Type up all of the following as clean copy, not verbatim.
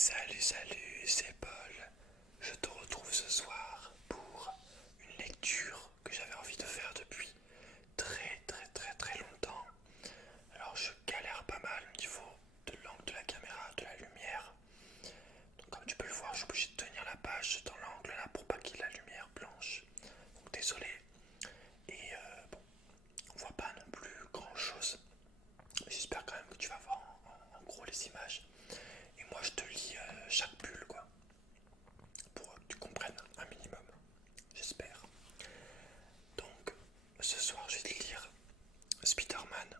Salut, c'est Paul. Je te retrouve ce soir pour une lecture que j'avais envie de faire depuis très longtemps. Alors je galère pas mal au niveau de l'angle de la caméra, de la lumière. Donc comme tu peux le voir, je suis obligé de tenir la page dans l'angle là pour pas qu'il y ait la lumière blanche. Donc désolé. Et bon, on voit pas non plus grand chose. J'espère quand même que tu vas voir en gros les images. Et moi je te lis chaque bulle quoi, pour que tu comprennes un minimum, j'espère. Donc ce soir je vais te lire Spider-Man,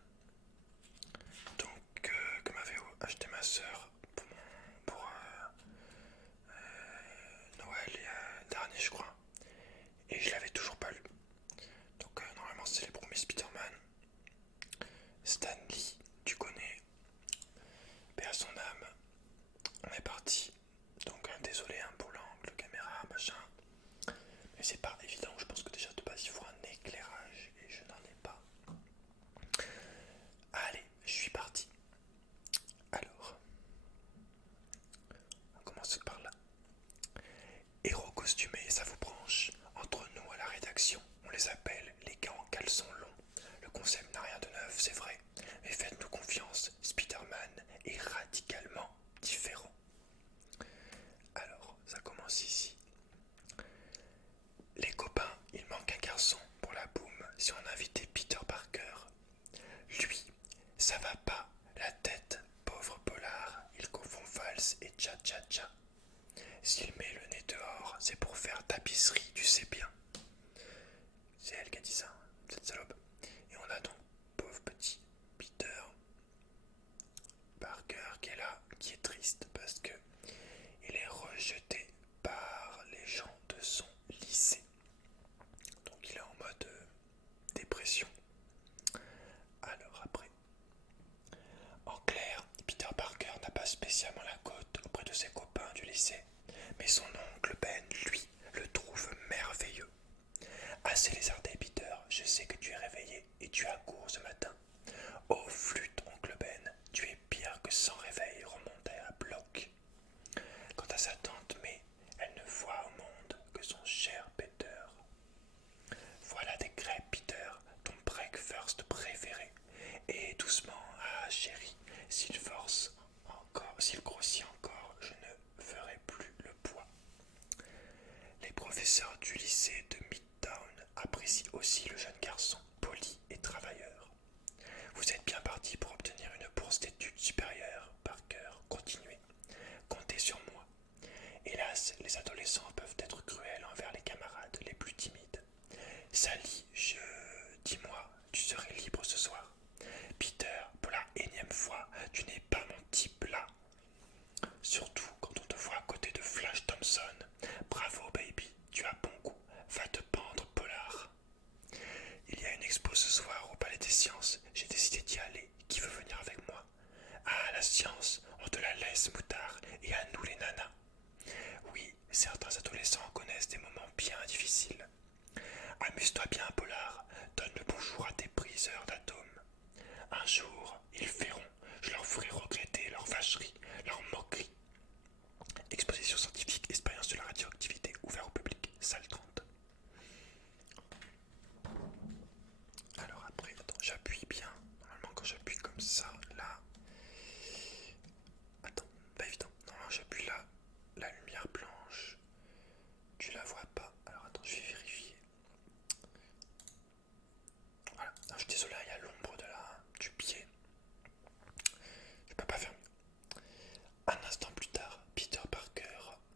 donc que m'avait acheté ma soeur pour Noël dernier je crois. Et je l'avais toujours pas lu. Donc normalement c'est les premiers Spider-Man. Stan Lee, tu connais, paix à son âme. On est parti. Donc désolé pour l'angle, caméra, machin. Mais c'est pas évident, je pense que déjà de base il faut un éclairage et je n'en ai pas. Allez, je suis parti. Alors, on commence par là. Héros costumés, ça vous branche. Entre nous à la rédaction, on les appelle les gars en caleçon long. Le concept n'a rien de neuf, c'est vrai. Mais faites-nous confiance, Spider-Man est radicalement différent. Alors, ça commence ici. Les copains, il manque un garçon pour la boum si on invitait Peter Parker. Lui, ça va pas, la tête, pauvre polar, il confond valse et tcha-tcha-tcha. S'il met le nez dehors, c'est pour faire tapisserie, tu sais bien. C'est elle qui a dit ça, cette salope. Et on a donc pauvre petit Peter Parker qui est là, qui est triste parce que il est rejeté par les gens de son lycée. Donc il est en mode dépression. Alors après, en clair, Peter Parker n'a pas spécialement la cote auprès de ses copains du lycée, mais son oncle Ben, lui, le trouve merveilleux. Assez lézardé, Peter, je sais que tu es réveillé et tu as cours ce matin. Oh flûte, oncle Ben, tu es pire que sans réveil remonté à bloc. Quant à sa tante May, elle ne voit au monde que son cher Peter. Voilà des crêpes, Peter, ton breakfast préféré. Et doucement, ah chérie, s'il grossit encore, je ne ferai plus le poids. Les professeurs du lycée de Midtown apprécient aussi le jeune garçon, poli et travailleur. Vous êtes bien parti pour obtenir une bourse d'études supérieures, Parker, continuez. Comptez sur moi. Hélas, les adolescents peuvent être cruels envers les camarades les plus timides. Sally, dis-moi, tu serais libre ce soir. Peter, pour la énième fois, tu n'es pas mon type là. Surtout quand on te voit à côté de Flash Thompson. Bravo baby, tu as bon goût, va te pendre polar. Il y a une expo ce soir au Palais des Sciences, j'ai décidé d'y aller, qui veut venir avec moi? Ah, la science, on te la laisse moutard, et à nous les nanas. Oui, certains adolescents connaissent des moments bien difficiles. Amuse-toi bien, Polar, donne le bonjour à tes briseurs d'atomes. Un jour, ils verront, je leur ferai regretter leur vacherie, leur moquerie. Exposition scientifique, expérience de la radioactivité, ouvert au public, salle 30. Alors après, attends, j'appuie bien. Normalement, quand j'appuie comme ça, là. Attends, pas évident. Normalement, j'appuie là, la lumière blanche. Tu la vois pas. Alors attends, je vais vérifier. Voilà, non, je suis désolé, il y a l'ombre du pied. Je peux pas faire mieux. Un instant plus tard, Peter Parker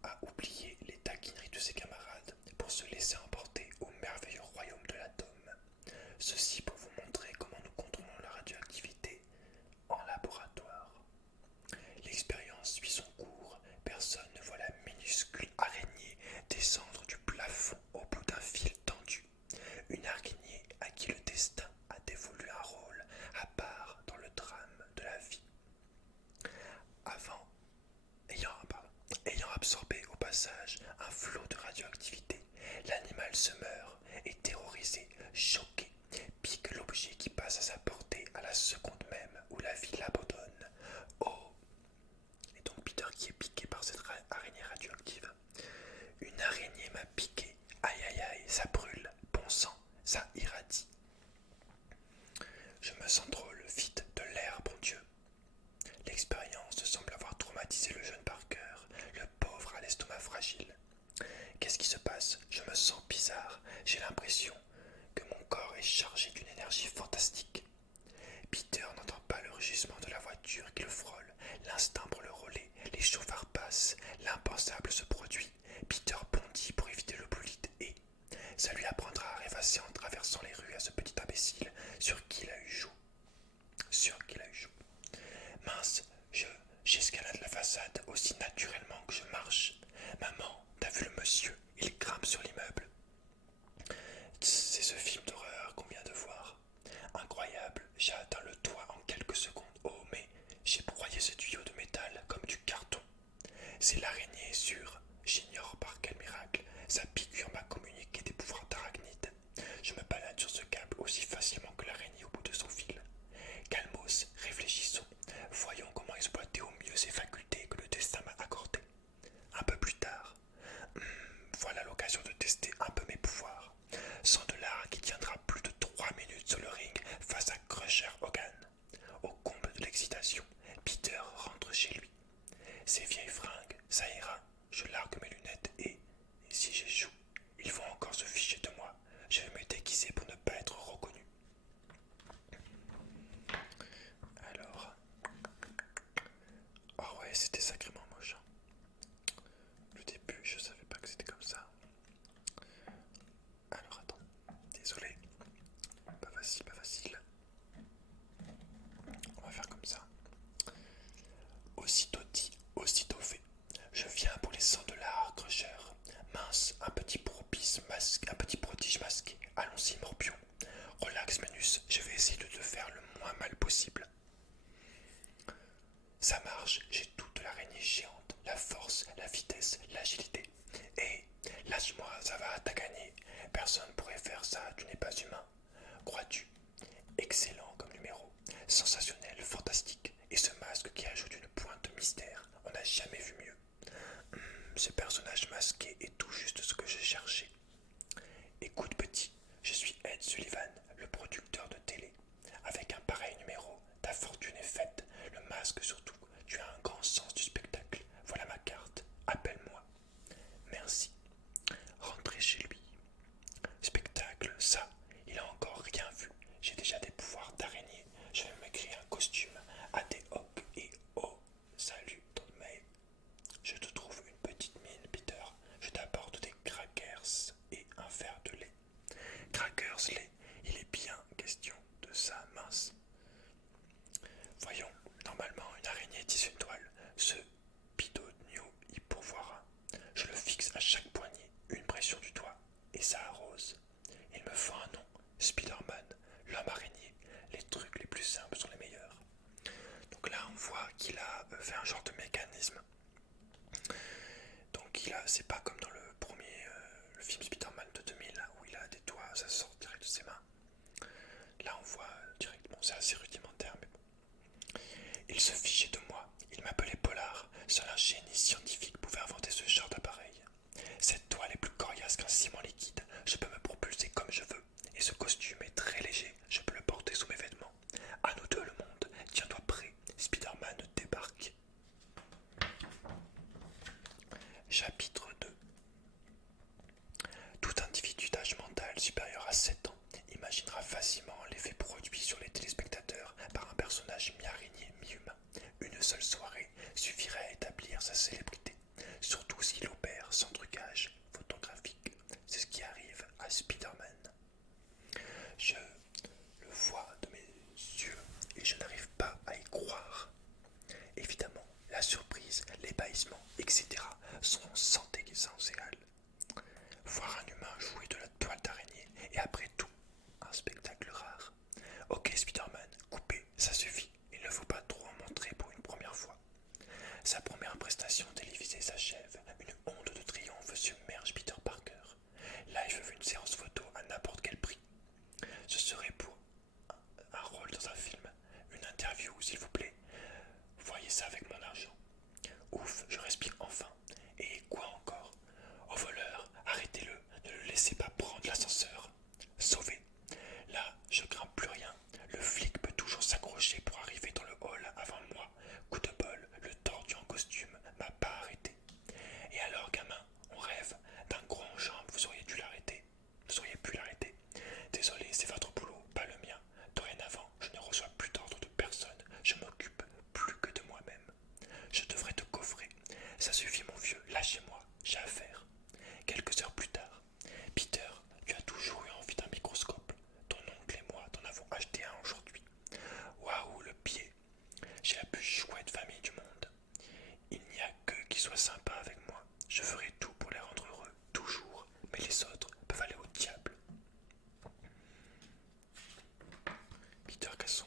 a oublié les taquineries de ses camarades pour se laisser emporter au merveilleux royaume de l'atome. Ceci pour vous montrer comment nous contrôlons la radioactivité en laboratoire. L'expérience suit son cours, personne ne voit la minuscule araignée descendre du plafond au bout d'un fil tendu. Une araignée à qui le destin a dévolu un rôle à part dans le drame de la vie. Ayant absorbé au passage un flot de radioactivité, l'animal se meurt et terrorisé, choqué, pique l'objet qui passe à sa portée à la seconde même où la vie l'abandonne. Oh! Et donc Peter qui est piqué par araignée radioactive. Une araignée m'a piqué. Aïe aïe aïe, ça brûle. Bon sang, ça irradie. Je me sens drôle, vite, de l'air, bon Dieu. L'expérience semble avoir traumatisé le jeune Parker, le pauvre à l'estomac fragile. Qu'est-ce qui se passe? Je me sens bizarre. J'ai l'impression que mon corps est chargé d'une énergie fantastique. Peter n'entend pas le rugissement de la voiture qui le frôle. L'instinct pour le relais, les chauffards passent, l'impensable se produit. Peter bondit pour éviter le bolide et ça lui apprendra à rêvasser en traversant les rues à ce petit imbécile sur qui il a eu joue. Mince, j'escalade la façade aussi naturellement que je marche. Maman, t'as vu le monsieur? Il grimpe sur l'immeuble. C'est ce film d'horreur qu'on vient de voir. Incroyable, j'ai atteint le toit en quelques secondes. Oh, mais j'ai broyé ce tuyau de métal comme du carton. C'est l'araignée sûre. J'ignore par quel miracle sa piqûre m'a communiqué des pouvoirs d'arachnide. Je me balade sur ce câble aussi facilement que l'araignée au bout de son fil. Calmos, réfléchissons. Voyons comment exploiter au mieux ces facultés que le destin m'a accordées. Un peu plus tard, voilà l'occasion de tester un peu mes pouvoirs. $100 qui tiendra plus de 3 minutes sur le ring face à Crusher Hogan. Au comble de l'excitation, Peter rentre chez lui. Ces vieilles fringues, ça ira. Je largue mes lunettes et si j'échoue, ils vont encore se ficher de moi. Je vais me déguiser pour ne pas être reconnu. Alors, oh ouais, c'était sacrément moche. Le début, je savais pas que c'était comme ça. Alors attends, désolé. Pas facile, pas facile. On va faire comme ça. Aussitôt dit, aussitôt fait. Je viens pour les $100, Crusher. Mince, un petit prodige masqué. Allons-y, Morpion. Relax, Manus, je vais essayer de te faire le moins mal possible. Ça marche, j'ai toute l'araignée géante, la force, la vitesse, l'agilité. Et lâche-moi, ça va, t'as gagné. Personne pourrait faire ça, tu n'es pas humain. Crois-tu? Excellent comme numéro, sensationnel, fantastique. Et ce masque qui ajoute une pointe de mystère, on n'a jamais vu mieux. Ce personnage masqué est tout juste ce que je cherchais. Écoute petit, je suis Ed Sullivan, le producteur de télé. Avec un pareil numéro, ta fortune est faite, le masque surtout, tu as un grand sens du spectacle. Voilà ma carte, appelle-moi. Merci. Rentrez chez lui. Spectacle, ça, il a encore rien vu. J'ai déjà des pouvoirs d'araignée. Je vais me créer un costume à des hocs et oh, salut, Don May. Je te trouve une petite mine, Peter. Je t'apporte des crackers et un verre de lait. Crackers, lait, il est bien question de ça, mince. Voyons, normalement une araignée tisse une toile. Ce bidonio y pourvoira. Je le fixe à chaque poignet, une pression du doigt, et ça arrose. Il me faut un nom, Spider-Man, l'homme araignée. Les trucs les plus simples sont les meilleurs. Donc là on voit qu'il a fait un genre de mécanisme. Donc c'est pas comme dans le premier, le film Spider-Man de 2000, là, où il a des doigts, ça sort direct de ses mains. Là on voit directement, c'est assez rudimentaire, mais bon. Il se fichait de moi, il m'appelait Polar, seul un génie scientifique pouvait inventer ce genre d'appareil. Cette toile est plus coriace qu'un ciment liquide, je peux me propulser comme je veux, et ce costume est très léger, je peux le porter sous mes vêtements. À nous deux le monde, tiens-toi prêt, Spider-Man débarque. Chapitre 2. Tout individu d'âge mental supérieur à 7 ans imaginera facilement l'effet produit sur les téléspectateurs par un personnage mi-araignée, mi-humain. Une seule soirée suffirait à établir sa célébrité, surtout s'il opère sans trucage photographique. C'est ce qui arrive à Spider-Man. Je le vois de mes yeux et je n'arrive pas à y croire. Évidemment, la surprise, l'ébahissement, etc. sont sans égal. Voir un humain jouer de la toile d'araignée et après tout, un spectacle rare. Ok Spider-Man, coupez, ça suffit, il ne faut pas trop en montrer pour une première fois. Sa première prestation télévisée s'achève, une onde de triomphe submerge Peter Parker. Là il veut une séance photo à n'importe quel prix. Ce serait pour un rôle dans un film, une interview s'il vous plaît. Voyez ça avec mon argent. Ouf, je respire enfin. Et Ça suffit mon vieux, lâchez-moi, j'ai affaire. Quelques heures plus tard, Peter, tu as toujours eu envie d'un microscope. Ton oncle et moi t'en avons acheté un aujourd'hui. Waouh, le pied. J'ai la plus chouette famille du monde. Il n'y a qu'eux qui soient sympas avec moi. Je ferai tout pour les rendre heureux, toujours. Mais les autres peuvent aller au diable. Peter Casson,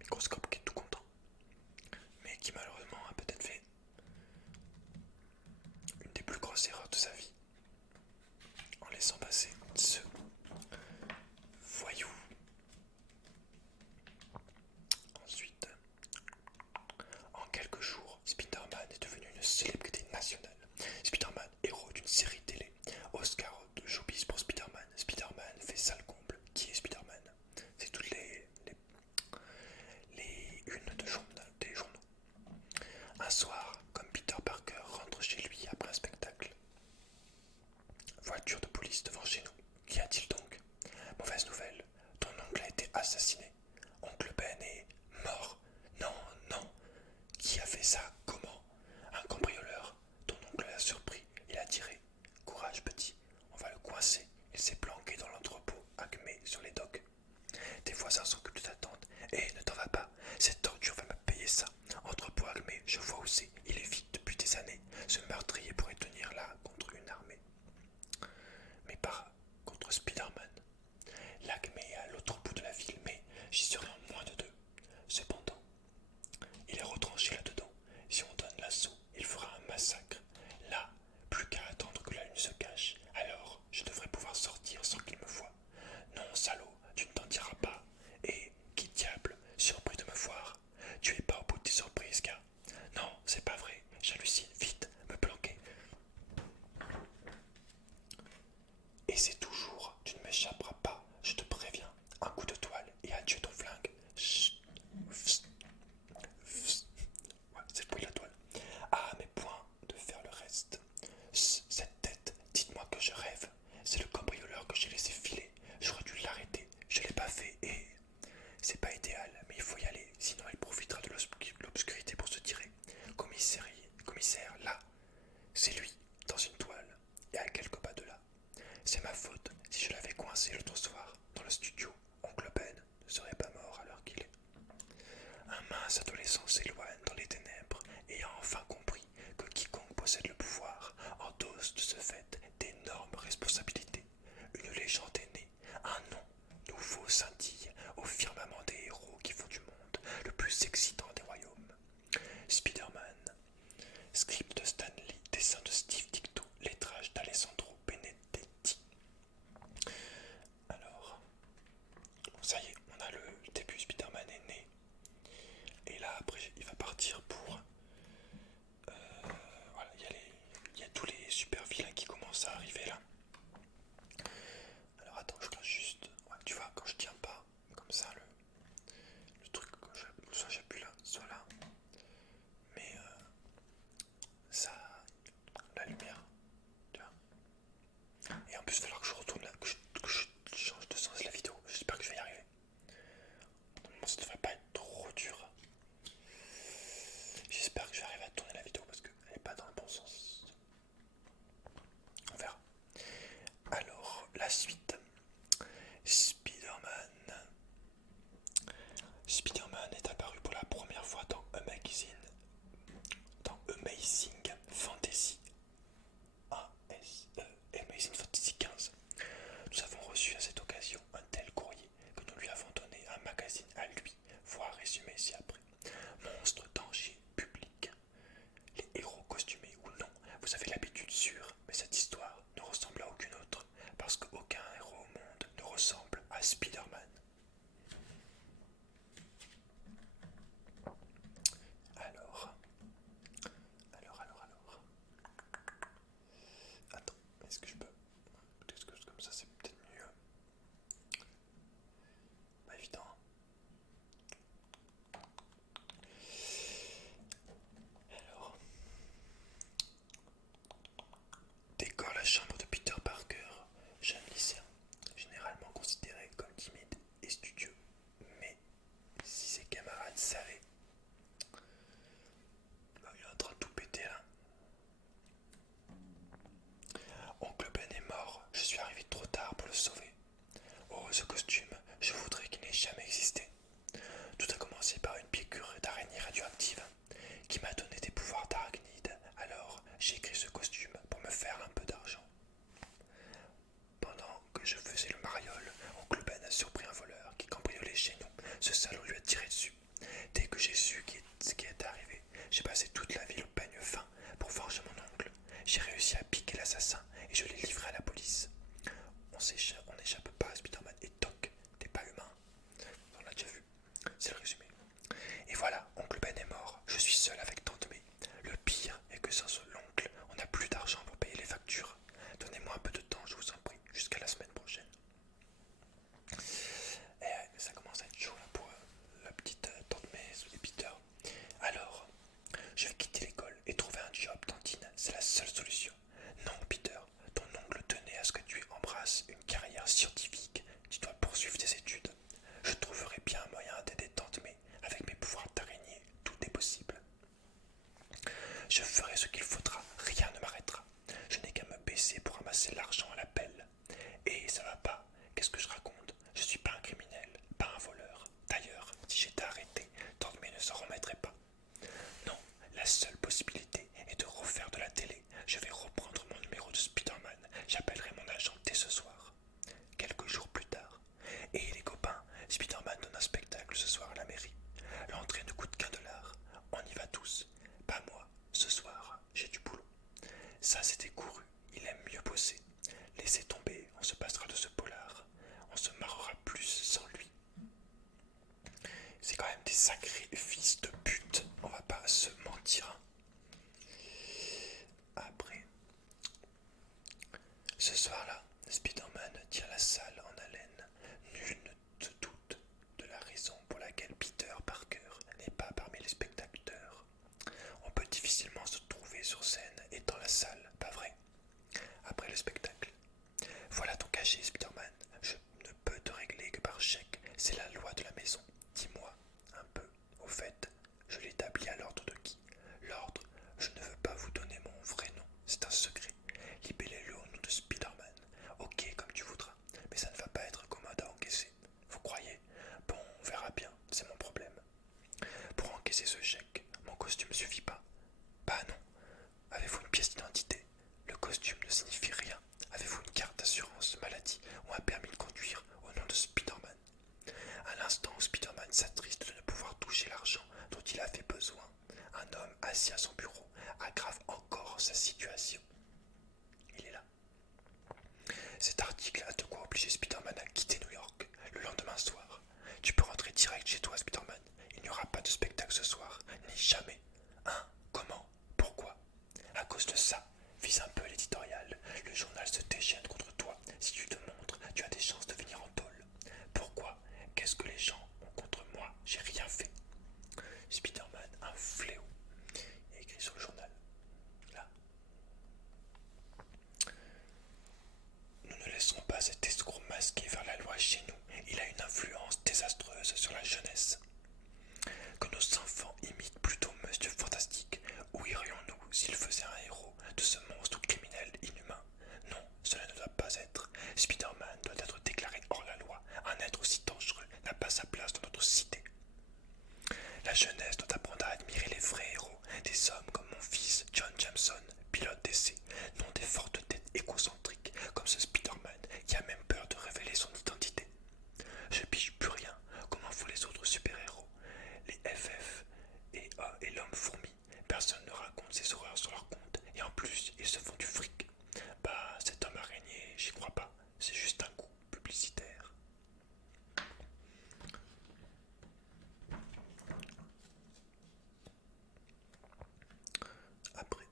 microscope qui est tout content, mais qui malheureusement a peut-être fait une des plus grosses erreurs de sa vie en laissant passer ce voyou. Ensuite, en quelques jours, Spider-Man est devenu une célébrité nationale. Spider-Man, héros d'une série télé. Oscar de showbiz pour Spider-Man. Spider-Man fait sale comble. Qui est Spider-Man? C'est toutes les unes des journaux. Un soir, comme Peter Parker rentre chez lui après un spectacle. Voiture de police devant chez nous. Qu'y a-t-il donc? Mauvaise nouvelle, ton oncle a été assassiné. Oncle Ben est mort. Non, non. Qui a fait ça? Comment? Un cambrioleur. Ton oncle l'a surpris. Il a tiré. Courage, petit. On va le coincer. Il s'est planqué dans l'entrepôt Acme sur les docks. Tes voisins s'occupent de ta tante. Et ne t'en va pas. Cette torture va me payer ça. Entrepôt Acme, je vois où c'est. Il est vide depuis des années. Ce meurtrier pourrait tenir là contre une armée. Mais pas contre Spider-Man. L'Acme est à l'autre bout de la ville, mais j'y serai en moins de 2. Cependant, il est retranché là-dedans. Si on donne l'assaut, il fera un massacre. Là, plus qu'à attendre que la lune se cache. Alors, je devrais pouvoir sortir sans qu'il me voie. Non, salaud, tu ne t'en diras pas. Et, qui diable, surpris de me voir? Tu es pas au bout de tes surprises, gars. Non, c'est pas vrai. J'hallucine. Vite, me planquer. Et c'est toujours, tu ne m'échapperas pas, je te préviens. Un coup de toile et adieu ton flingue. Chut. Ouais, c'est le bruit de la toile. Ah, mes points de faire le reste. Cette tête, dites-moi que je rêve. C'est le cambrioleur que j'ai laissé filer. J'aurais dû l'arrêter. Je l'ai pas fait et c'est pas idéal, mais il faut y aller. Sinon, elle profitera de l'obscurité pour se tirer. Commissaire, là, c'est lui, dans une toile, et à quelques pas de là. C'est ma faute. Si je l'avais coincé l'autre soir, dans le studio, oncle Ben ne serait pas mort à l'heure qu'il est. Un mince adolescent s'éloigne dans les ténèbres, ayant enfin compris que quiconque possède le pouvoir endosse de ce fait d'énormes responsabilités. Une légende est née, un nom nouveau scintille au firmament des héros qui font du monde le plus excitant des royaumes. Spider-Man. Script de Stan Lee, dessin de Steve Ditko, lettrage d'Alessandro Benedetti. Alors, bon, ça y est, on a le début, Spider-Man est né. Et là, après, il va partir pour... voilà, il y a tous les super vilains qui commencent à arriver là. Alors attends, je classe juste... Ouais, tu vois, quand je tiens pas, comme ça, le truc, soit j'appuie là, soit là. Mais ça... La lumière faire un peu d'argent. Pendant que je faisais le mariole, oncle Ben a surpris un voleur qui cambriolait chez nous. Ce salaud lui a tiré dessus. Dès que j'ai su ce qui était arrivé, j'ai passé toute la ville au peigne fin pour venger mon oncle. J'ai réussi à piquer l'assassin et je l'ai livré à la police. On n'échappe pas à Spider-Man et toc, t'es pas humain. On l'a déjà vu, c'est le résumé. Et voilà, oncle Ben est mort, je suis seul avec tante May. Le pire est que sans l'oncle, on n'a plus d'argent pour payer les factures. Donnez-moi un peu de temps, je vous en prie, jusqu'à la semaine prochaine. Et ça commence à être chaud là pour la petite tante May et Peter. Alors, je vais quitter l'école et trouver un job, tantine, c'est la seule solution. Non, Peter, ton oncle tenait à ce que tu embrasses une carrière scientifique. Tu dois poursuivre tes études. Je trouverai bien un moyen d'aider tante May. Avec mes pouvoirs d'araignée, tout est possible. Je ferai ce qu'il faudra, rien ne m'arrêtera. Je n'ai qu'à me baisser pour ramasser l'argent à la pelle. Et ça va pas, qu'est-ce que je raconte? Je suis pas un criminel, pas un voleur. D'ailleurs, si j'étais arrêté, tante May ne s'en remettrait pas. Non, la seule possibilité est de refaire de la télé. Je vais reprendre mon numéro de Spider-Man. J'appellerai mon agent dès ce soir. Quelques jours plus tard. Et les copains, Spider-Man donne un spectacle ce soir à la mairie. L'entrée ne coûte qu'$1. On y va tous. Pas moi. Ce soir, j'ai du boulot. Ça, c'était couru. Il aime mieux bosser. Laissez tomber, on se passera de ce polar. On se marrera plus sans lui. C'est quand même des sacrés fils de pute. On va pas se mentir. Après, ce soir-là, Spider-Man tient la salle en haleine. Nul ne se doute de la raison pour laquelle Peter Parker n'est pas parmi les spectateurs. On peut difficilement se trouver sur scène et dans la salle, pas vrai? Après le spectacle. Voilà ton cachet, Spider-Man. Je ne peux te régler que par chèque. C'est la loi de la maison. Dis-moi un peu. Au fait, je l'établis à l'ordre de qui? L'ordre, je ne veux pas vous donner mon vrai nom. C'est un secret. Libellez-le au nom de Spider-Man. Ok, comme tu voudras. Mais ça ne va pas être commode à encaisser. Vous croyez? Bon, on verra bien. C'est mon problème. Pour encaisser ce chèque, mon costume suffit pas. Bah non. Avez-vous une pièce d'identité? Le costume ne signifie rien. Avez-vous une carte d'assurance maladie ou un permis de conduire au nom de Spider-Man? À l'instant où Spider-Man s'attriste de ne pouvoir toucher l'argent dont il avait besoin, un homme assis à son bureau aggrave encore sa situation. Il est là. Cet article a de quoi obliger Spider-Man à quitter New York le lendemain soir. Tu peux rentrer direct chez toi, Spider-Man. Il n'y aura pas de spectacle ce soir, ni jamais. Hein? Comment? Pourquoi? À cause de ça, vise un peu l'éditorial. Le journal se déchaîne contre toi. Si tu te montres, tu as des chances de venir en tôle. Pourquoi? Qu'est-ce que les gens ont contre moi? J'ai rien fait. Spider-Man, un fléau. Il est écrit sur le journal. Là. Nous ne laisserons pas cet escroc masqué vers la loi chez nous. Il a une influence désastreuse sur la jeunesse. Que nos enfants imitent plutôt Monsieur Fantastique. Où irions-nous s'il faisait un héros de ce monstre criminel inhumain? Non, cela ne doit pas être. Spider-Man doit être déclaré hors la loi. Un être aussi dangereux n'a pas sa place dans notre cité. La jeunesse doit apprendre à admirer les vrais héros, des hommes comme mon fils John Jameson, pilote d'essai, non des fortes têtes égocentriques comme ce Spider-Man qui a même peur de révéler son identité. Je pige plus rien, comment font les autres super-héros, les FF et l'homme-fourmi. Personne ne raconte ses horreurs sur leur compte et en plus ils se font du fric. Bah cet homme araignée, j'y crois pas, c'est juste un coup publicitaire. Après.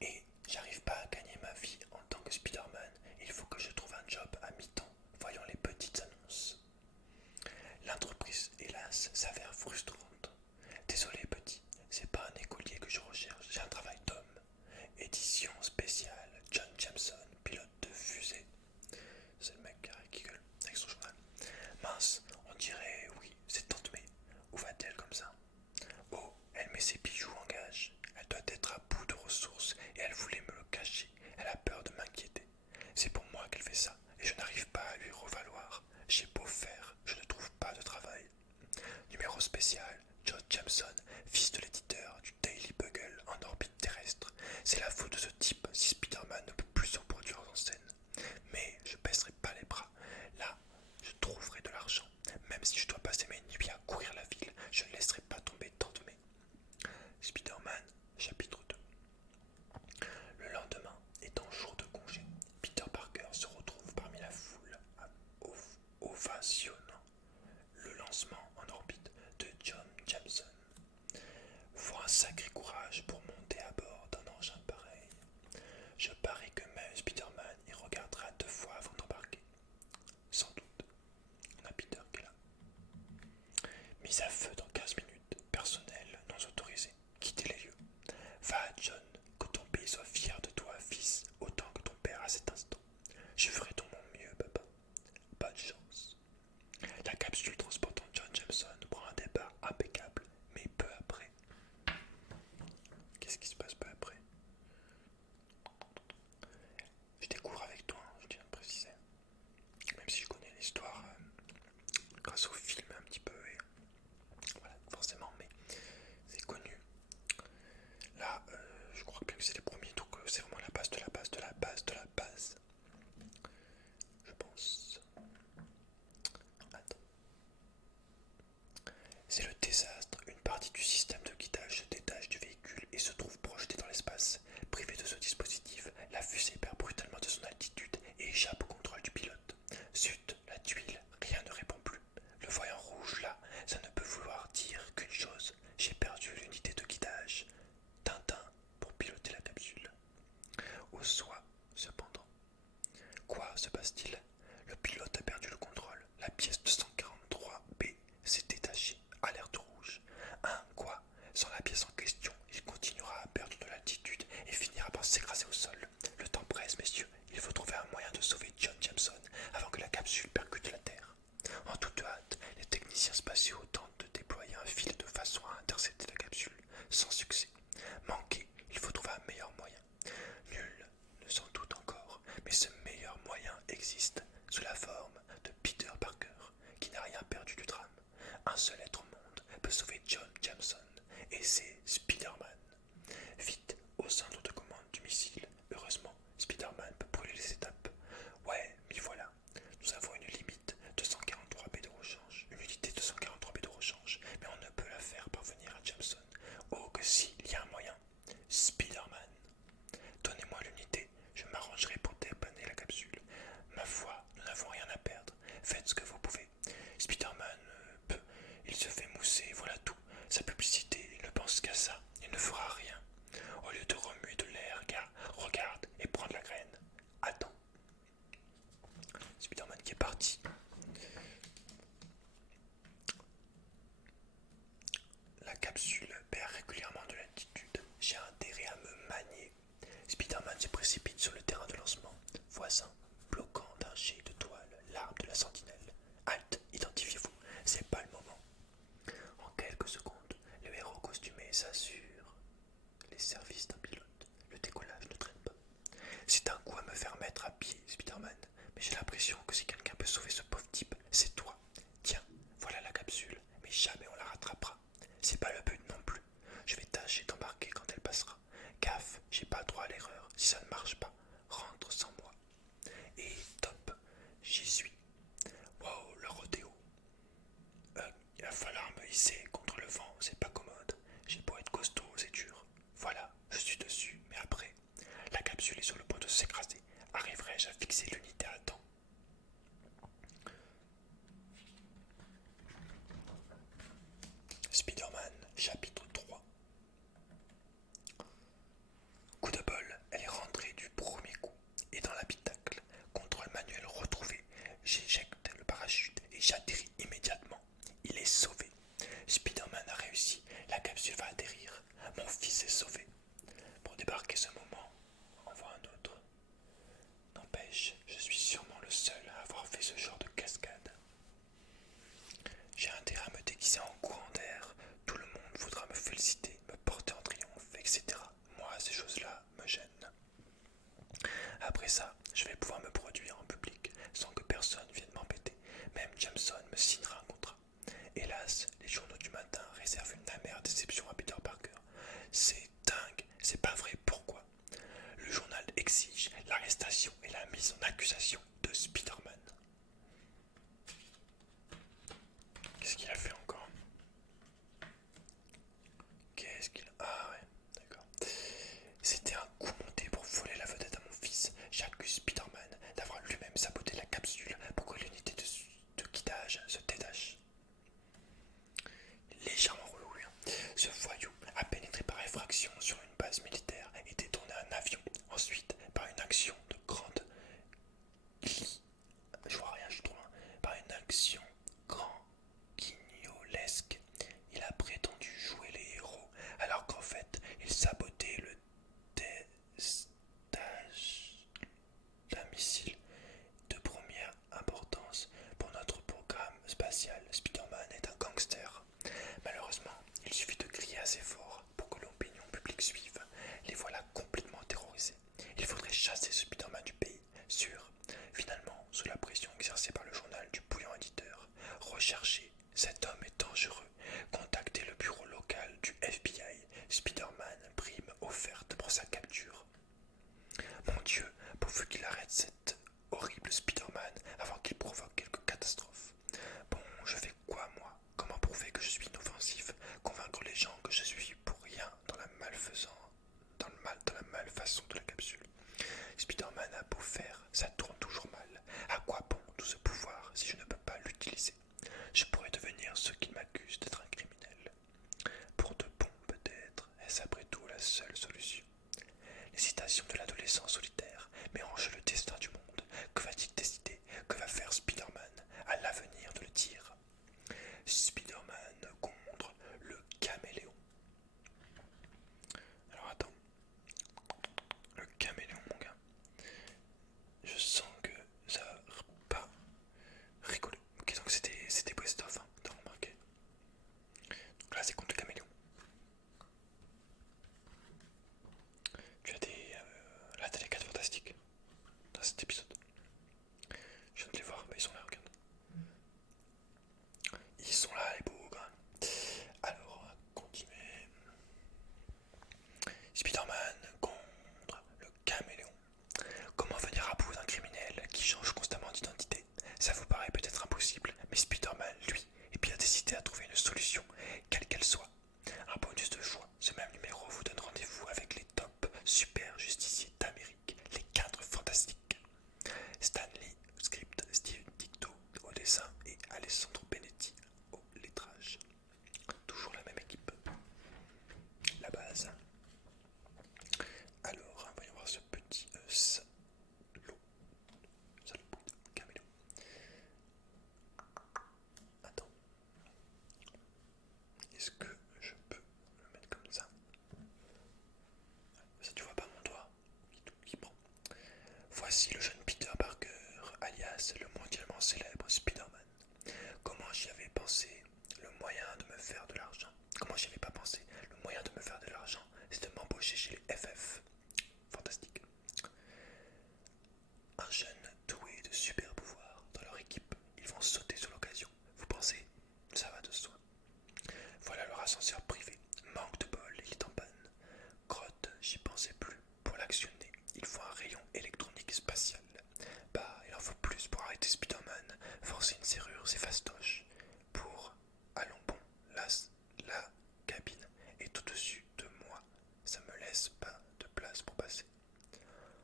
Et j'arrive pas à gagner ma vie en tant que Spider-Man, il faut que je trouve un job à mi-temps. Voyons les petites annonces. L'entreprise, hélas, s'avère frustrante. Désolé petit, c'est pas un écolier que je recherche, j'ai un travail d'homme. Édition spéciale, John Jameson, pilote de fusée. C'est le mec qui gueule avec son journal. Mince, on dirait, oui, c'est tante May. Où va-t-elle comme ça? Oh, elle met ses bijoux en gage. Elle doit être à bout de ressources et elle voulait me le cacher. Elle a peur de m'inquiéter. C'est pour moi qu'elle fait ça et je n'arrive pas à lui revaloir. J'ai beau faire, je ne trouve pas de travail. Numéro spécial, John Jameson, fils de l'éditeur du Daily Bugle en orbite terrestre. C'est la faute de ce type si Spider-Man ne peut plus se reproduire en scène. Mais je baisserai pas les bras. Là, je trouverai de l'argent. Même si je dois passer mes nuits à courir la ville, je ne laisserai pas tomber tant de mai. Spider-Man, chapitre 2. Le lendemain, étant jour de congé, Peter Parker se retrouve parmi la foule ovationnant le lancement en orbite de John Jameson. Faut un sacré courage pour monter à bord d'un engin pareil. Je parie que même Spider-Man y regardera 2 fois avant d'embarquer. Sans doute. On a Peter qui est là. Mise à feu dans 15 minutes. Personnel non autorisé. Quittez les lieux. Va, John, que ton pays soit fier de toi, fils, autant que ton père à cet instant. Je ferai de mon mieux, papa. Pas de chance. La capsule transportant John Jameson prend un départ impeccable, mais peu après. Qu'est-ce qui se passe peu après? Je découvre avec toi, je tiens à le préciser. Même si je connais l'histoire grâce au film un petit peu, et voilà, forcément, mais c'est connu. Là, je crois bien que c'est les premiers, donc c'est vraiment la base de la base de la base de la base. Je pense. Attends. C'est le désastre. Une partie du système de guidage se détache du véhicule et se trouve projetée dans l'espace. Privée de ce dispositif, la fusée perd brutalement de son altitude et échappe au contrôle du pilote. Zut, la tuile, rien ne répond plus. Le voyant rouge là, ça ne peut vouloir dire qu'une chose. J'ai perdu l'unité de guidage. Tintin pour piloter la capsule. Au soi, cependant. Quoi se passe-t-il? Le pilote a perdu le contrôle. La pièce 243B s'est détachée. Alerte rouge. Quoi? Sans la pièce en question, il continuera à perdre de l'altitude et finira par s'écraser au sol. Le temps presse, messieurs. Il faut trouver un moyen de sauver John Jameson avant que la capsule percute la Terre. En toute hâte, les techniciens spatiaux tentent de déployer un fil de façon à intercepter la capsule. Sans succès. Manqué, il faut trouver un meilleur moyen. Nul ne s'en doute encore, mais ce meilleur moyen existe sous la forme de Peter Parker, qui n'a rien perdu du drame. Un seul être au monde peut sauver John Jameson, et c'est Spider-Man. Vite, au centre de commande du missile. Heureusement, Spider-Man peut brûler les étapes. Ouais, m'y voilà. Nous avons une limite de 143 B de rechange, une unité de 143 B de rechange, mais on ne peut la faire parvenir à Jameson. Oh, que si, il y a un moyen. Spider-Man. Donnez-moi l'unité, je m'arrangerai pour dépanner la capsule. Ma foi, nous n'avons rien à perdre. Faites ce que vous pouvez. Spider-Man il se fait mousser, voilà tout. Sa publicité, il ne pense qu'à ça. Il ne fera rien. Au lieu de remuer de l'air, gars, regarde et prends de la graine. Attends. Spider-Man qui est parti. La capsule perd régulièrement de l'altitude. J'ai intérêt à me manier. Spider-Man se précipite sur le terrain de lancement. Voisin, bloquant d'un jet de toile l'arbre de la sentinelle. Halte, identifiez-vous, c'est pas le moment. En quelques secondes, le héros costumé s'assure les services d'un pilote. Le décollage ne traîne pas. C'est un coup à me faire mettre à pied, Spider-Man, mais j'ai l'impression que si quelqu'un peut sauver ce pauvre type, c'est toi. Tiens, voilà la capsule, mais jamais on la rattrapera. C'est pas le but non plus. Je vais tâcher d'embarquer quand elle passera. Gaffe, j'ai pas droit à l'erreur. Si ça ne marche pas, rentre sans moi. Et top, j'y suis. Wow, le rodéo. Il va falloir me hisser contre le vent, c'est pas commode. J'ai beau être costaud, c'est dur. Voilà, je suis dessus, mais après, la capsule est sur le point de s'écraser. Arriverai-je à fixer l'unité à temps? Spider-Man, chapitre 3. Coup de bol, elle est rentrée du premier coup. Et dans l'habitacle, contrôle manuel retrouvé, j'éjecte le parachute et j'atterris immédiatement. Il est sauvé. Spider-Man a réussi, la capsule va atterrir. Mon fils est sauvé. Pour débarquer ce moment, on voit un autre. N'empêche, je suis sûrement le seul à avoir fait ce genre de cascade. J'ai intérêt à me déguiser en courant d'air. Tout le monde voudra me féliciter, me porter en triomphe, etc. Moi, ces choses-là me gênent. Après ça, je vais pouvoir me produire en public sans que personne vienne m'embêter. Même Jameson me signera un contrat. Hélas, les journaux du matin réservent une amère déception à Peter Parker. C'est dingue, c'est pas vrai, pourquoi? chasser Spider-Man du pays, sûr. Finalement, sous la pression exercée par le journal du bouillant éditeur, recherchez, cet homme est dangereux, contactez le bureau local du FBI, Spider-Man, prime offerte pour sa capture. Mon Dieu, pourvu qu'il arrête cet horrible Spider-Man avant qu'il provoque quelque catastrophe. Bon, je fais quoi moi? Comment prouver que je suis inoffensif? Convaincre les gens que je suis pour rien dans la dans la malfaçon de la capsule. Spider-Man a beau faire, ça tourne toujours mal. À quoi bon tout ce pouvoir si je ne peux pas l'utiliser? Je pourrais devenir ce qui m'accuse d'être un criminel. Pour de bon peut-être, est-ce après tout la seule solution? L'hésitation de l'adolescent solitaire mélange le destin du monde. Que va-t-il décider? Que va faire Spider-Man? À l'avenir de le dire. Spider-Man contre le caméléon. Alors attends. Le caméléon, mon gars. Je sens que ça va pas rigoler. Ok, donc c'était best-of, hein, t'as remarqué. Donc là, c'est contre le caméléon. Tu as là, t'as les 4 fantastiques dans cet épisode. Je viens de les voir, mais ils sont là, regarde. Ils sont là, les beaux gars. Alors, on va continuer. Spider-Man contre le caméléon. Comment venir à bout d'un criminel qui change constamment d'identité? Ça vous paraît peut-être impossible, mais Spider-Man, lui, est bien décidé à trouver une solution, quelle qu'elle soit. Un bonus de choix, ce même numéro vous donne rendez-vous avec les top super justiciers d'Amérique, les 4 fantastiques. Stanley, script, Steve Dicto au dessin et Alessandro Benetti au lettrage. Toujours la même équipe. La base. Alors, voyons voir ce petit salopouille de caméléon. Attends. Est-ce que je peux le mettre comme ça? Ça, tu vois pas mon doigt qui prend. Voici le jeune Peter Parker, alias le mondialement célèbre Spider-Man. Comment j'y avais pensé? Le moyen de me faire de l'argent. Comment j'y avais pas pensé? Le moyen de me faire de l'argent, c'est de m'embaucher chez les FF. Fantastique. Un jeune doué de super pouvoirs dans leur équipe. Ils vont sauter sur l'occasion. Vous pensez? Ça va de soi. Voilà leur ascenseur privé. Manque de bol, il est en panne. Grotte, j'y pensais plus. Pour l'actionner, il faut un rayon électronique spatial. Bah, il en faut plus pour arrêter Spider-Man. Forcer une serrure, c'est fastoche. Pour... Allons bon, la cabine est au-dessus de moi. Ça me laisse pas de place pour passer.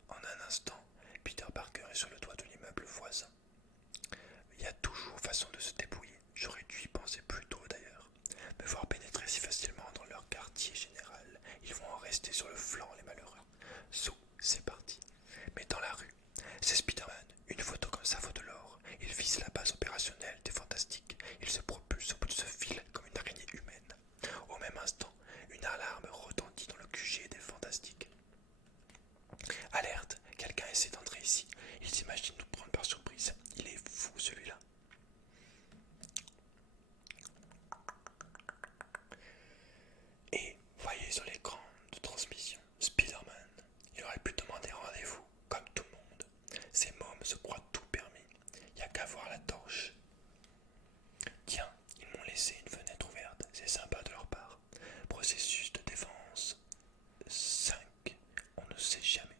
En un instant, Peter Parker est sur le toit de l'immeuble voisin. Il y a toujours façon de se débrouiller. J'aurais dû y penser plus tôt d'ailleurs. Me voir pénétrer si facilement dans leur quartier général, ils vont en rester sur le flanc, les malheureux. Zou, c'est parti. Mais dans la rue, c'est Spider-Man. Une photo comme ça vaut de l'or. Il vise la base opérationnelle des Fantastiques. Il se propulse au bout de ce fil comme une araignée humaine. Au même instant, une alarme retentit dans le QG des Fantastiques. Alerte, quelqu'un essaie d'entrer ici. Il s'imagine nous prendre par surprise. Il est fou celui-là. Et voyez sur l'écran de transmission Spider-Man. Il aurait pu demander rendez-vous, comme tout le monde. Ces mômes se croient tout permis. Y a qu'à voir la torche. Tiens, ils m'ont laissé une fenêtre ouverte. C'est sympa de leur part. Processus de défense 5. On ne sait jamais.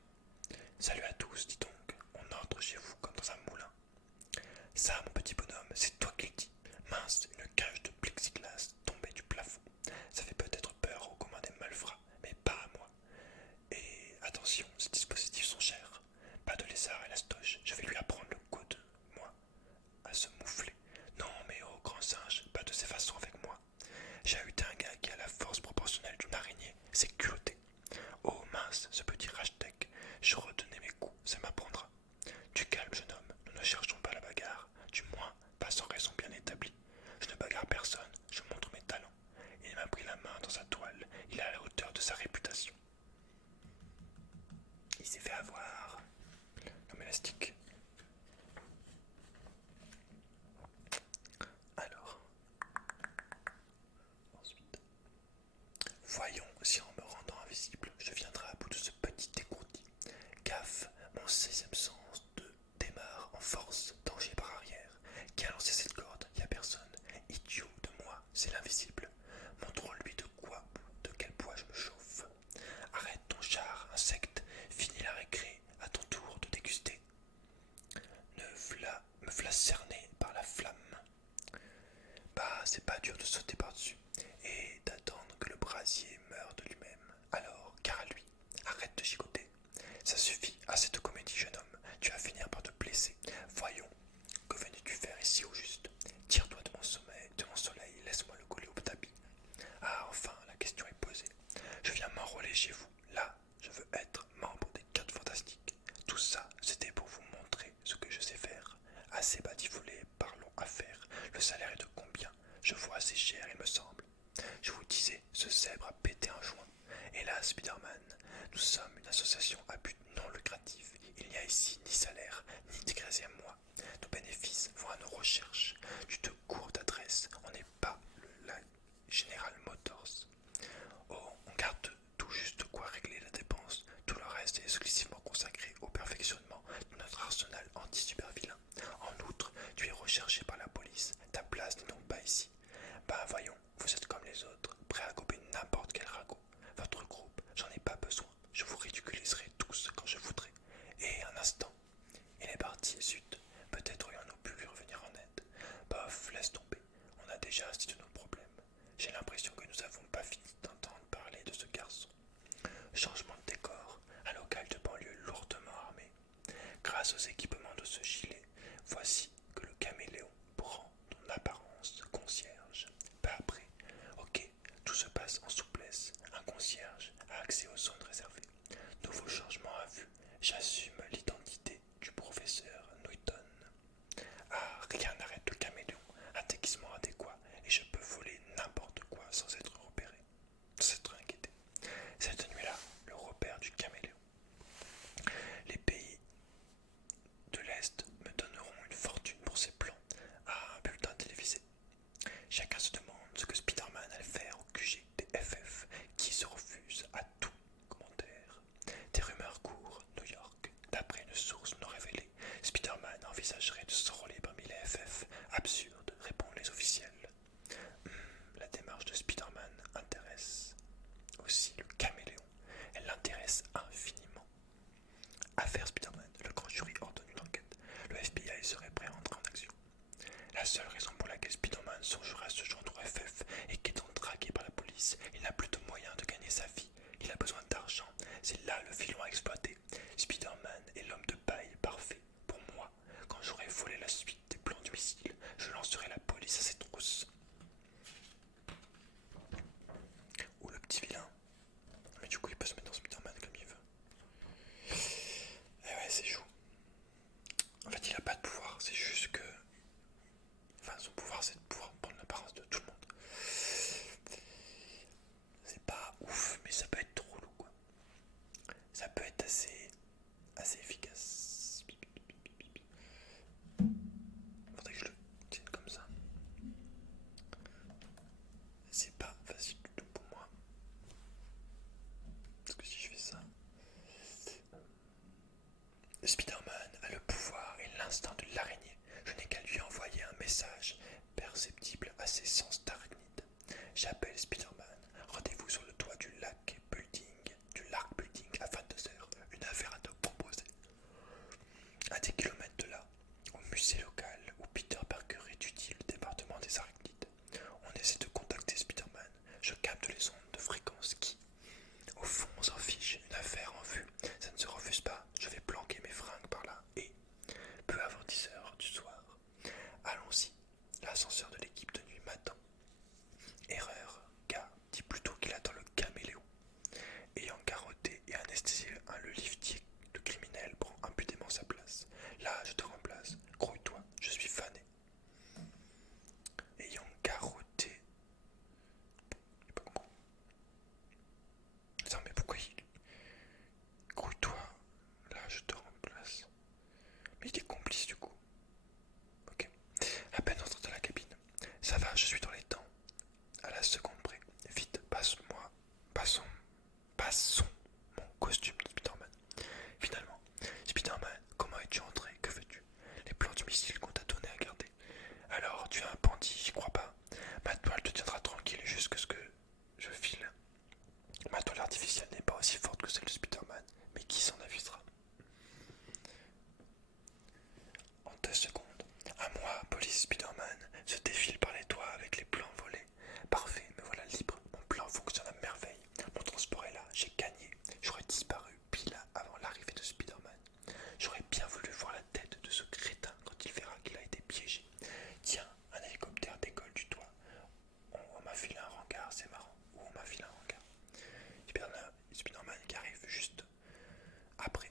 Salut à tous, dis donc. On entre chez vous comme dans un moulin. Ça, mon petit bonhomme, c'est toi qui le dis. Mince, une cage de plexiglas tombée du plafond. Ça fait peut-être peur aux commun des malfrats, mais pas à moi. Et attention, ces dispositifs sont chers. Pas de lézard et l'astoche, je vais lui apprendre le code, moi, à se moufler. Non, mais oh, grand singe, pas de ces façons avec moi. J'ai eu un gars qui a la force proportionnelle d'une araignée, c'est culotté. Oh mince, ce petit hashtag, je retenais mes coups, ça m'apprendra. Du calme, jeune homme, nous ne cherchons pas la bagarre, du moins pas sans raison bien établie. Je ne bagarre personne, je montre mes talents. Il m'a pris la main dans sa toile, il est à la hauteur de sa réputation. Il s'est fait avoir. L'homme élastique. Alors, ensuite, voyons si en me rendant invisible, je viendrai à bout de ce petit dégourdi. Gaffe, Mon sixième sens démarre en force, danger par arrière. Qui a lancé cette corde? Y a personne. Idiot de moi, c'est l'invisible. Montrons-lui de quel poids je me chauffe. Arrête ton char, insecte. Finis la récré, à ton tour de déguster. Me v'là cerné par la flamme. Bah, c'est pas dur de sauter par-dessus et d'attendre que le brasier meure de lui-même. Alors, gare à lui, arrête de gigoter. Ça suffit à cette comédie, jeune homme. Tu vas finir par te blesser. Voyons, que venais-tu faire ici au juste? Tire-toi de mon soleil, laisse-moi le coller au tapis. Ah, enfin, la question est posée. Je viens m'enrôler chez vous. Là, je veux être membre des 4 Fantastiques. Tout ça, c'était pour vous montrer ce que je sais faire. Assez batifolé, parlons affaires. Le salaire est de combien? Je vois assez cher, il me semble. Je vous disais, ce zèbre a pété un joint. Et là, Spider-Man, nous sommes une association à but non lucratif. Il n'y a ici ni salaire, ni de 13e mois. Nos bénéfices vont à nos recherches. Tu te cours d'adresse, on n'est pas la General Motors. Oh, on garde tout juste de quoi régler la dépense. Tout le reste est exclusivement consacré au perfectionnement de notre arsenal anti-supervilain. En outre, tu es recherché par la police. Ta place n'est donc pas ici. Ben voyons, vous êtes comme les autres, prêts à gober n'importe quel ragot. Votre groupe, j'en ai pas besoin. Je vous ridiculiserai tous quand je voudrais. Et un instant, il est parti, zut. Peut-être aurions-nous pu lui revenir en aide. Bof, laisse tomber. On a déjà assez de nos problèmes. J'ai l'impression que nous n'avons pas fini d'entendre parler de ce garçon. Changement de décor, un local de banlieue lourdement armé. Grâce aux équipements de ce gilet, voici que le caméléon prend ton apparence de concierge. Pas après. Ok, tout se passe en souplesse. Un concierge a accès aux zones réservées. Nouveau changement à vue. J'assume l'identité du professeur Newton. Ah, rien n'arrête le caméléon. Un déguisement adéquat et je peux voler n'importe quoi sans être repéré, sans être inquiété. Cette nuit-là, le repère du caméléon. Les pays de l'Est me donneront une fortune pour ces plans à un bulletin télévisé. Chacun se demande ce que Spider-Man allait faire au QG des FF qui se refusent à tout commentaire. Des rumeurs courent, New York. D'après une source non révélée, Spider-Man envisagerait de s'enrôler parmi les FF. Absurde, répondent les officiels. La démarche de Spider-Man intéresse aussi le caméléon. Elle l'intéresse infiniment. Affaire Spider-Man, le grand jury ordonne une enquête. Le FBI serait prêt à entrer en action. La seule raison pour laquelle Spider-Man songera à se joindre au FF est qu'étant traqué par la police, il n'a plus de moyens de gagner sa vie. Il a besoin d'argent. C'est là le filon à exploiter. Spider-Man est l'homme de paille parfait. Pour moi, quand j'aurai volé la suite des plans du missile, je lancerai la police à ses trousses. Ou le petit vilain. Mais du coup, il peut se mettre dans Spider-Man comme il veut. Et ouais, c'est chou. En fait, il a pas de pouvoir. C'est juste que. Enfin, son pouvoir, c'est de pouvoir prendre l'apparence de tout le monde. C'est pas ouf, mais ça peut être trop relou, quoi. Ça peut être assez efficace. Faudrait que je le tienne comme ça. C'est pas facile du tout pour moi. Parce que si je fais ça. Spider-Man a le pouvoir et l'instinct de l'araignée. Je n'ai qu'à lui envoyer un message perceptible à ses sens d'arachnide. J'appelle Spider-Man. Rendez-vous sur le toit du lac building à 22h. Une affaire à te proposer. À des kilomètres de là, au musée local où Peter Parker étudie le département des arachnides, on essaie de contacter Spider-Man. Je capte les ondes de fréquence qui, au fond, on s'en fiche. Une affaire en vue. Ça ne se refuse pas. Je vais planquer mes fringues par là. Et, peu avant 10h du soir, allons-y. L'ascenseur de l'équipe de nuit m'attend. Erreur, car dit plutôt qu'il attend le caméléon. Ayant garrotté et anesthésié le liftier, le criminel prend impudemment sa place. Là, je te remplace. Grouille-toi, je suis fané. Ayant garrotté. J'ai pas compris. Attends, mais pourquoi il. Grouille-toi, là, je te remplace. Mais il est complice du coup. Ok. À peine entré dans la cabine. Ça va, je suis dans les temps. À la seconde près. Vite, passons mon costume de Spider-Man. Finalement, Spider-Man celle de Spider-Man, mais qui s'en avisera? En 2 secondes, à moi, police Spider-Man se défile par les toits avec les plans volés. Parfait, me voilà libre, mon plan fonctionne à merveille. Mon transport est là, j'ai gagné. J'aurais disparu pile avant l'arrivée de Spider-Man. J'aurais bien voulu voir la tête de ce crétin quand il verra qu'il a été piégé. Tiens, un hélicoptère décolle du toit. On m'a filé un rencard, c'est marrant. Ou on m'a filé un rencard. Spider-Man qui arrive juste après,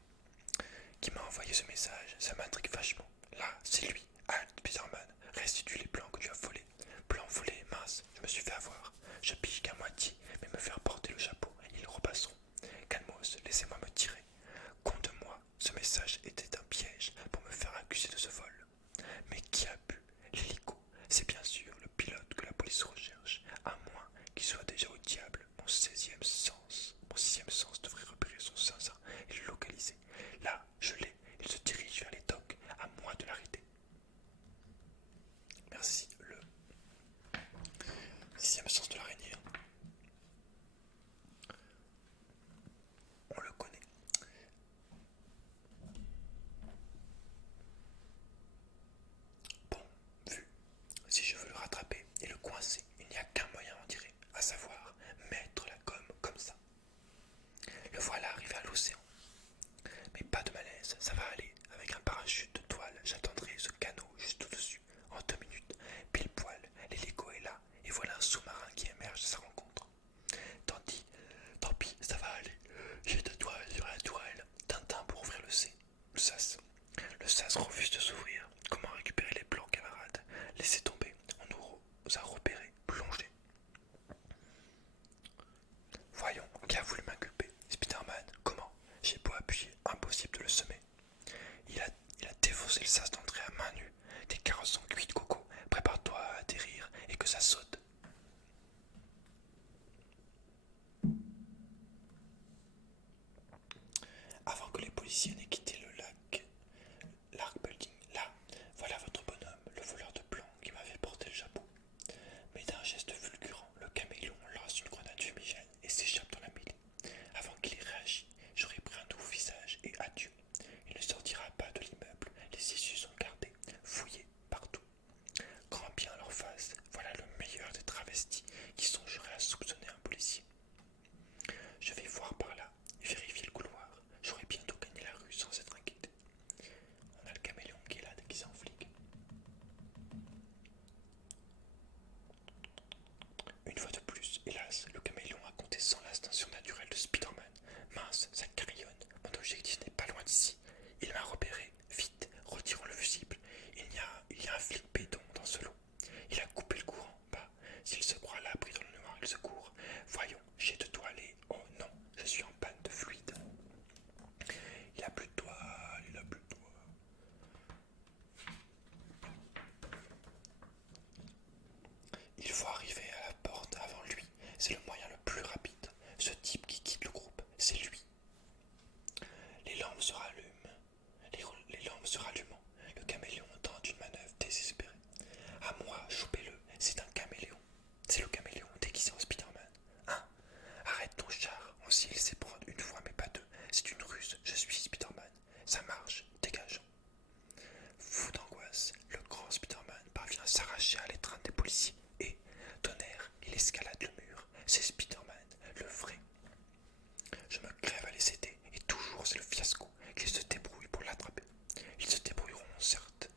qui m'a envoyé ce message, ça m'intrigue vachement. Là, c'est lui. Halt, Spider-Man, restitue les plans que tu as volés. Plans volés, mince, je me suis fait avoir. Je pique qu'à moitié, mais me faire porter le chapeau, ils repasseront. Calmos, laissez-moi me tirer. Compte-moi, ce message était un piège pour me faire accuser de ce vol. Mais qui a pu? L'hélico, c'est bien sûr le pilote que la police recherche, à moins qu'il soit déjà au diable. Mon 16e sens. Mon 6e sens devrait repérer son zinzin et le localiser. Là, je l'ai. Il se dirige vers les docks, à moi de l'arrêter. Merci, le 6e sens de l'araignée. On le connaît. Bon, vu. Si je veux le rattraper et le coincer, il n'y a qu'un moyen, on dirait, à savoir mettre la gomme comme ça. Le voilà arrivé à l'océan. Mais pas de malaise, ça va aller. Avec un parachute de toile, j'attendrai ce canot juste au-dessus. En 2 minutes, pile poil, l'hélico est là, et voilà un sous-marin qui émerge de sa rencontre. Tant pis, ça va aller. J'ai de toile sur la toile. Tintin pour ouvrir le sas. Le sas refuse de s'ouvrir. Comment récupérer les plans, camarades? Laissez tomber, on nous a repérés, plongez. Voyons, qui a voulu m'inculper? Spider-Man, comment? J'ai beau appuyer, impossible de le semer. Il a défoncé le sas d'entrée à main nue. Tes carottes sont cuites, Coco. Prépare-toi à atterrir et que ça saute. Avant que les policiers n'aient quitté le lac, l'Arc Building, là, voilà votre bonhomme, le voleur de plomb qui m'avait porté le chapeau. Mais d'un geste fulgurant, le caméléon lance une grenade fumigène et s'échappe dans la mêlée. Avant qu'il ait réagi, j'aurais pris un nouveau visage et adieu. Il ne sortira pas de l'immeuble, les issues sont gardées, fouillées partout. Grand bien leur face, voilà le meilleur des travestis qui songeraient à soupçonner un policier. Je vais voir par là et vérifier le couloir. J'aurai bientôt gagné la rue sans être inquiété. On a le caméléon qui est là déguisé en flic. Une fois de plus, hélas, le caméléon a compté sans l'instinct surnaturel de Spider-Man. Mince, ça carillonne. Mon objectif n'est pas loin d'ici. Il m'a repéré. Vite, retirons le fusible. Il y a un flic bédon dans ce lot. Il a coupé le courant. Bah, s'il se croit à l'abri dans le noir, il se court. Voyons, j'ai de toi aller. Oh non, je suis en panne de fluide. Il a plus de toile, il a plus de toile. Il faut arriver à la porte avant lui. C'est le moyen le plus rapide. Ce type qui quitte le groupe, c'est lui. Les lampes se rallument. Les lampes se rallumant, le caméléon tente une manœuvre désespérée. À moi, chopez-le, c'est un caméléon. C'est le caméléon déguisé en Spider-Man. Hein? Arrête ton char, on s'y est laissé prendre une fois mais pas deux. C'est une ruse, je suis Spider-Man. Ça marche, dégageons. Fou d'angoisse, le grand Spider-Man parvient à s'arracher à l'étreinte des policiers et, tonnerre, il escalade le mur. C'est Spider-Man, le vrai. Je me crève à les aider et toujours c'est le fiasco qu'ils se débrouillent pour l'attraper. Ils se débrouilleront, certes.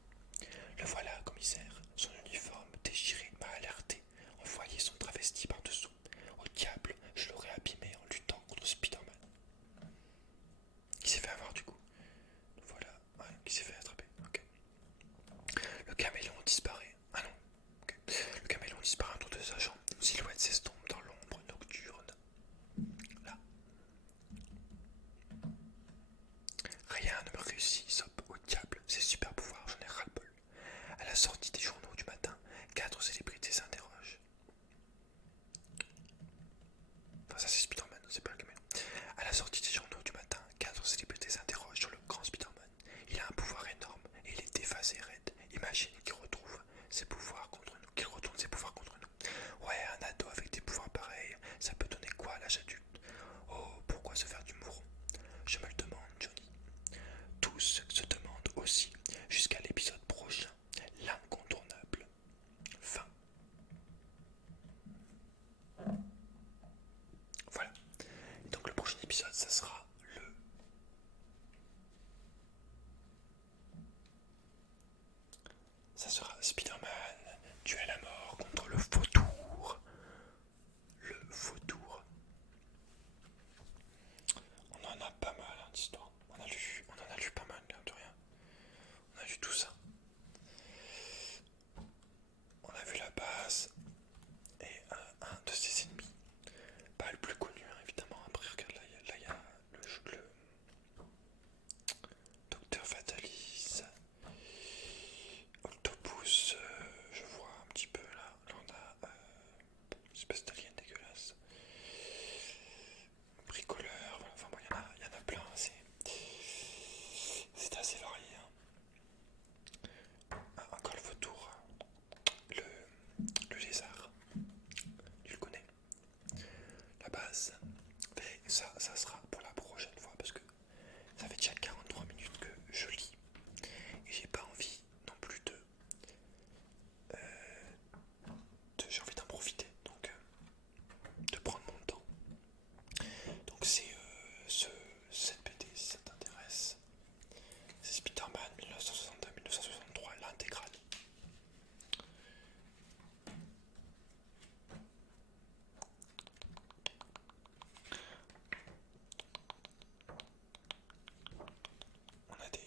Le voilà, commissaire. Son uniforme déchiré m'a alerté. On voyait son travesti par-dessous. Au diable, je l'aurais abîmé en luttant contre Spider-Man. épisode, ça sera le... Ça sera Spider-Man, duel à mort contre le vautour. Le vautour. On en a pas mal hein, d'histoires. On en a lu pas mal, l'air de rien. On a lu tout ça. On a vu la base et un de ses ennemis. Pas le plus connu, hein, évidemment. Après, regarde, là, il y a le Docteur Fatalis, Octopus, je vois un petit peu là. Là, on a espèce d'alien dégueulasse. Bricoleur, voilà. Enfin bon, il y en a plein. C'est assez varié. Hein. Encore le vautour, le lézard. Tu le connais. La base. Mais ça sera pour la prochaine fois parce que ça fait déjà 43 minutes que je lis et j'ai pas envie non plus j'ai envie d'en profiter, donc de prendre mon temps. Donc c'est cette BD si ça t'intéresse. C'est Spider-Man 1962-1963, l'intégrale. On a des...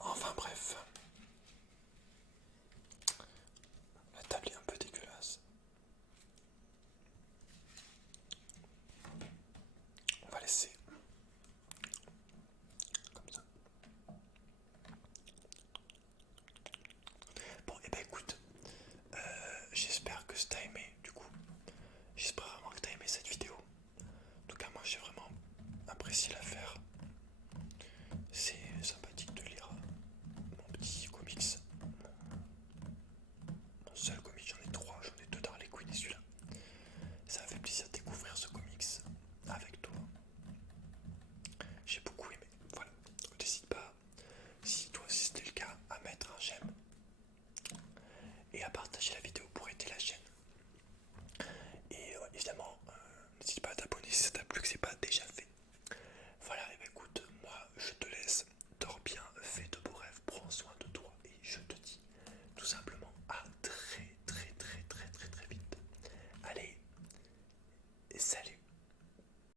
Enfin bref. La table est un peu dégueulasse. On va laisser comme ça. Bon, et bah écoute, j'espère que t'as aimé du coup. J'espère vraiment que t'as aimé cette vidéo. En tout cas, moi j'ai vraiment apprécié la faire. C'est sympathique de lire mon petit comics. Mon seul comics, j'en ai trois, j'en ai deux dans les Queen et celui-là. Ça m'a fait plaisir de découvrir ce comics avec toi. J'ai beaucoup aimé. Voilà. N'hésite pas, si toi aussi c'était le cas, à mettre un j'aime et à partager la vidéo pour aider la chaîne. Et évidemment, n'hésite pas à t'abonner si ça t'a plu, que c'est pas déjà fait. Voilà, et bah écoute, moi je te laisse, dors bien, fais de beaux rêves, prends soin de toi et je te dis tout simplement à très très très très très très vite. Allez, salut.